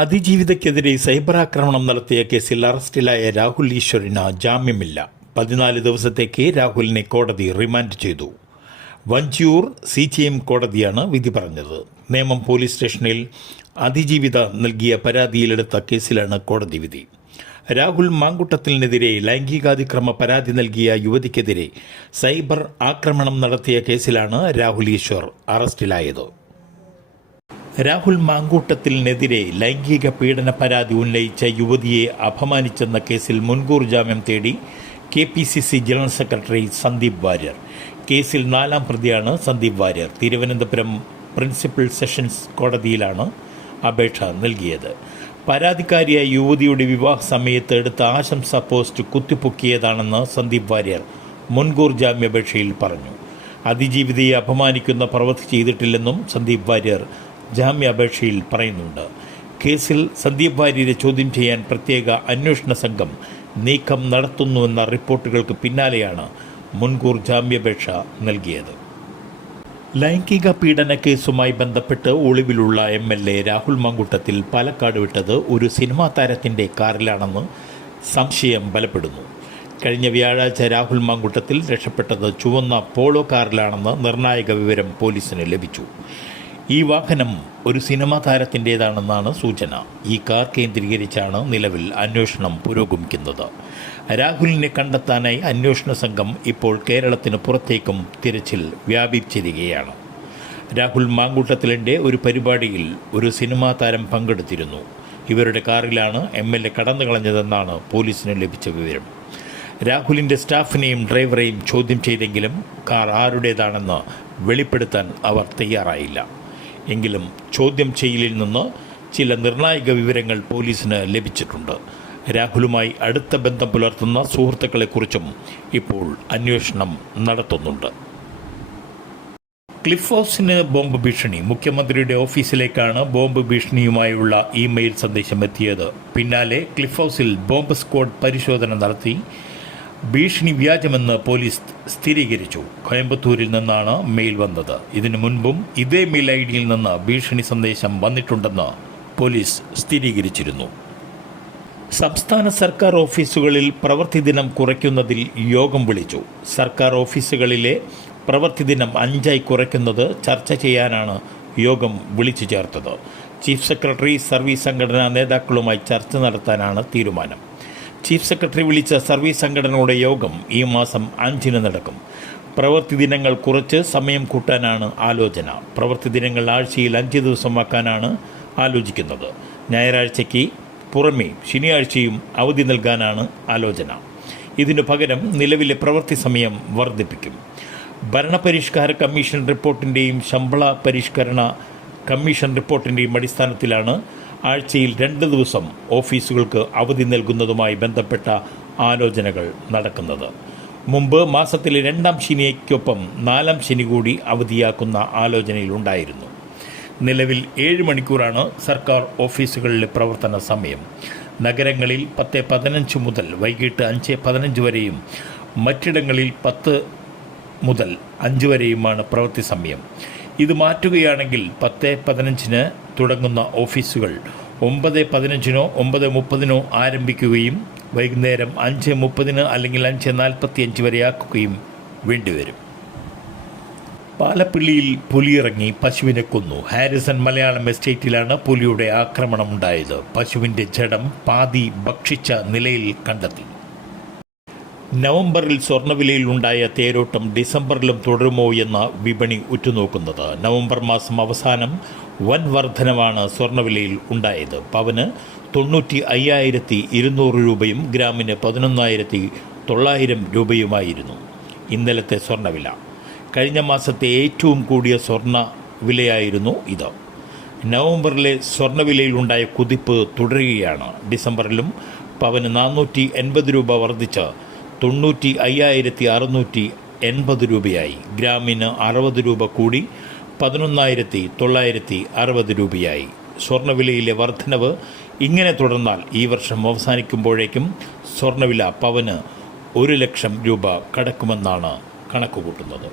അതിജീവിതയ്ക്കെതിരെ cyber ആക്രമണം നടത്തിയ കേസിൽ അറസ്റ്റിലായ രാഹുൽ ഈശ്വറിന് ജാമ്യമില്ല. 14 ദിവസത്തേക്ക് രാഹുലിനെ കോടതി റിമാൻഡ് ചെയ്തു. വഞ്ചിയൂർ CJM കോടതിയാണ് വിധി പറഞ്ഞത്. നേമം പോലീസ് സ്റ്റേഷനിൽ അതിജീവിത നൽകിയ പരാതിയിലെടുത്ത കേസിലാണ് കോടതി വിധി. രാഹുൽ മാങ്കുട്ടത്തിനെതിരെ ലൈംഗികാതിക്രമ പരാതി നൽകിയ യുവതിക്കെതിരെ സൈബർ ആക്രമണം നടത്തിയ കേസിലാണ് രാഹുൽ ഈശ്വർ അറസ്റ്റിലായത്. രാഹുൽ മാങ്കൂട്ടത്തിനെതിരെ ലൈംഗിക പീഡന പരാതി ഉന്നയിച്ച യുവതിയെ അപമാനിച്ചെന്ന കേസിൽ മുൻകൂർ ജാമ്യം തേടി KPCC general secretary Sandeep Warrier. കേസിൽ 4ാം പ്രതിയാണ് സന്ദീപ് വാര്യർ. തിരുവനന്തപുരം പ്രിൻസിപ്പൽ സെഷൻസ് കോടതിയിലാണ് അപേക്ഷ നൽകിയത്. പരാതിക്കാരിയായ യുവതിയുടെ വിവാഹ സമയത്ത് എടുത്ത ആശംസാ പോസ്റ്റ് കുത്തിപ്പൊക്കിയതാണെന്ന് സന്ദീപ് വാര്യർ മുൻകൂർ ജാമ്യാപേക്ഷയിൽ പറഞ്ഞു. അതിജീവിതയെ അപമാനിക്കുന്ന പ്രവൃത്തി ചെയ്തിട്ടില്ലെന്നും സന്ദീപ് വാര്യർ ജാമ്യാപേക്ഷയിൽ പറയുന്നുണ്ട്. കേസിൽ സന്ദീപ് വാര്യരെ ചോദ്യം ചെയ്യാൻ പ്രത്യേക അന്വേഷണ സംഘം നീക്കം നടത്തുന്നുവെന്ന റിപ്പോർട്ടുകൾക്ക് പിന്നാലെയാണ് മുൻകൂർ ജാമ്യാപേക്ഷ നൽകിയത്. ലൈംഗിക പീഡന കേസുമായി ബന്ധപ്പെട്ട് ഒളിവിലുള്ള MLA രാഹുൽ മാങ്കൂട്ടത്തിൽ പാലക്കാട് വിട്ടത് ഒരു സിനിമാ താരത്തിൻ്റെ കാറിലാണെന്ന് സംശയം ബലപ്പെടുന്നു. കഴിഞ്ഞ വ്യാഴാഴ്ച രാഹുൽ മാങ്കൂട്ടത്തിൽ രക്ഷപ്പെട്ടത് ചുവന്ന പോളോ കാറിലാണെന്ന് നിർണായക വിവരം പോലീസിന് ലഭിച്ചു. ഈ വാഹനം ഒരു സിനിമാ താരത്തിൻ്റേതാണെന്നാണ് സൂചന. ഈ കാർ കേന്ദ്രീകരിച്ചാണ് നിലവിൽ അന്വേഷണം പുരോഗമിക്കുന്നത്. രാഹുലിനെ കണ്ടെത്താനായി അന്വേഷണ സംഘം ഇപ്പോൾ കേരളത്തിന് പുറത്തേക്കും തിരച്ചിൽ വ്യാപിച്ചിരിക്കുകയാണ്. രാഹുൽ മാങ്കൂട്ടത്തിലിൻ്റെ ഒരു പരിപാടിയിൽ ഒരു സിനിമാ താരം പങ്കെടുത്തിരുന്നു. ഇവരുടെ കാറിലാണ് MLA കടന്നു കളഞ്ഞതെന്നാണ് പോലീസിന് ലഭിച്ച വിവരം. രാഹുലിൻ്റെ സ്റ്റാഫിനെയും ഡ്രൈവറെയും ചോദ്യം ചെയ്തെങ്കിലും കാർ ആരുടേതാണെന്ന് വെളിപ്പെടുത്താൻ അവർ തയ്യാറായില്ല. എങ്കിലും ചോദ്യം ചെയ്യലിൽ നിന്ന് ചില നിർണായക വിവരങ്ങൾ പോലീസിന് ലഭിച്ചിട്ടുണ്ട്. രാഹുലുമായി അടുത്ത ബന്ധം പുലർത്തുന്ന സുഹൃത്തുക്കളെക്കുറിച്ചും ഇപ്പോൾ അന്വേഷണം നടത്തുന്നുണ്ട്. ക്ലിഫ് ഹൗസിന് ബോംബ് ഭീഷണി. മുഖ്യമന്ത്രിയുടെ ഓഫീസിലേക്കാണ് ബോംബ് ഭീഷണിയുമായുള്ള ഇമെയിൽ സന്ദേശം എത്തിയത്. പിന്നാലെ ക്ലിഫ് ഹൗസിൽ ബോംബ് സ്ക്വാഡ് പരിശോധന നടത്തി. ഭീഷണി വ്യാജമെന്ന് പോലീസ് സ്ഥിരീകരിച്ചു. കോയമ്പത്തൂരിൽ നിന്നാണ് മെയിൽ വന്നത്. ഇതിനു മുൻപും ഇതേ മെയിൽ ID-യിൽ നിന്ന് ഭീഷണി സന്ദേശം വന്നിട്ടുണ്ടെന്ന് പോലീസ് സ്ഥിരീകരിച്ചിരുന്നു. സംസ്ഥാന സർക്കാർ ഓഫീസുകളിൽ പ്രവൃത്തി ദിനം കുറയ്ക്കുന്നതിൽ യോഗം വിളിച്ചു. സർക്കാർ ഓഫീസുകളിലെ പ്രവൃത്തി ദിനം 5ആയി കുറയ്ക്കുന്നത് ചർച്ച ചെയ്യാനാണ് യോഗം വിളിച്ചു ചേർത്തത്. ചീഫ് സെക്രട്ടറി സർവീസ് സംഘടനാ നേതാക്കളുമായി ചർച്ച നടത്താനാണ് തീരുമാനം. ചീഫ് സെക്രട്ടറി വിളിച്ച സർവീസ് സംഘടനയുടെ യോഗം ഈ മാസം 5-ന് നടക്കും. പ്രവൃത്തി ദിനങ്ങൾ കുറച്ച് സമയം കൂട്ടാനാണ് ആലോചന. പ്രവൃത്തി ദിനങ്ങൾ ആഴ്ചയിൽ 5 ദിവസമാക്കാനാണ് ആലോചിക്കുന്നത്. ഞായറാഴ്ചയ്ക്ക് പുറമെ ശനിയാഴ്ചയും അവധി നൽകാനാണ് ആലോചന. ഇതിനു പകരം നിലവിലെ പ്രവൃത്തി സമയം വർദ്ധിപ്പിക്കും. ഭരണപരിഷ്കാര കമ്മീഷൻ റിപ്പോർട്ടിൻ്റെയും ശമ്പള പരിഷ്കരണ കമ്മീഷൻ റിപ്പോർട്ടിൻ്റെയും അടിസ്ഥാനത്തിലാണ് ആഴ്ചയിൽ 2 ദിവസം ഓഫീസുകൾക്ക് അവധി നൽകുന്നതുമായി ബന്ധപ്പെട്ട ആലോചനകൾ നടക്കുന്നത്. മുമ്പ് മാസത്തിലെ 2ാം ശനിക്കൊപ്പം 4ാം ശനി കൂടി അവധിയാക്കുന്ന ആലോചനയിലുണ്ടായിരുന്നു. നിലവിൽ 7 മണിക്കൂറാണ് സർക്കാർ ഓഫീസുകളിലെ പ്രവർത്തന സമയം. നഗരങ്ങളിൽ 10:15 മുതൽ വൈകിട്ട് 5:15 വരെയും മറ്റിടങ്ങളിൽ 10 മുതൽ 5 വരെയുമാണ് പ്രവൃത്തി സമയം. ഇത് മാറ്റുകയാണെങ്കിൽ 10:15-ന് തുടങ്ങുന്ന ഓഫീസുകൾ 9:15-നോ 9:30-നോ ആരംഭിക്കുകയും വൈകുന്നേരം 5:30-ന് അല്ലെങ്കിൽ 5:45 വരെയാക്കുകയും വേണ്ടിവരും. പാലപ്പിള്ളിയിൽ പുലിയിറങ്ങി പശുവിനെ കൊന്നു. ഹാരിസൺ മലയാളം എസ്റ്റേറ്റിലാണ് പുലിയുടെ ആക്രമണമുണ്ടായത്. പശുവിൻ്റെ ജഡം പാതി ഭക്ഷിച്ച നിലയിൽ കണ്ടെത്തി. നവംബറിൽ സ്വർണ്ണവിലയിൽ ഉണ്ടായ തേരോട്ടം ഡിസംബറിലും തുടരുമോ എന്ന വിപണി ഉറ്റുനോക്കുന്നത്. നവംബർ മാസം അവസാനം വൻ വർധനവാണ് സ്വർണ്ണവിലയിൽ ഉണ്ടായത്. പവന് 95,200 രൂപയും ഗ്രാമിന് 11,900 രൂപയുമായിരുന്നു ഇന്നലത്തെ സ്വർണ്ണവില. കഴിഞ്ഞ മാസത്തെ ഏറ്റവും കൂടിയ സ്വർണ്ണ വിലയായിരുന്നു ഇത്. നവംബറിലെ സ്വർണ്ണവിലയിലുണ്ടായ കുതിപ്പ് തുടരുകയാണ്. ഡിസംബറിലും പവന് 480 രൂപ വർദ്ധിച്ച് 95,680 രൂപയായി. ഗ്രാമിന് 60 രൂപ കൂടി 11,960 രൂപയായി. സ്വർണ്ണവിലയിലെ വർധനവ് ഇങ്ങനെ തുടർന്നാൽ ഈ വർഷം അവസാനിക്കുമ്പോഴേക്കും സ്വർണ്ണവില പവന് 1 ലക്ഷം രൂപ കടക്കുമെന്നാണ് കണക്കുകൂട്ടുന്നത്.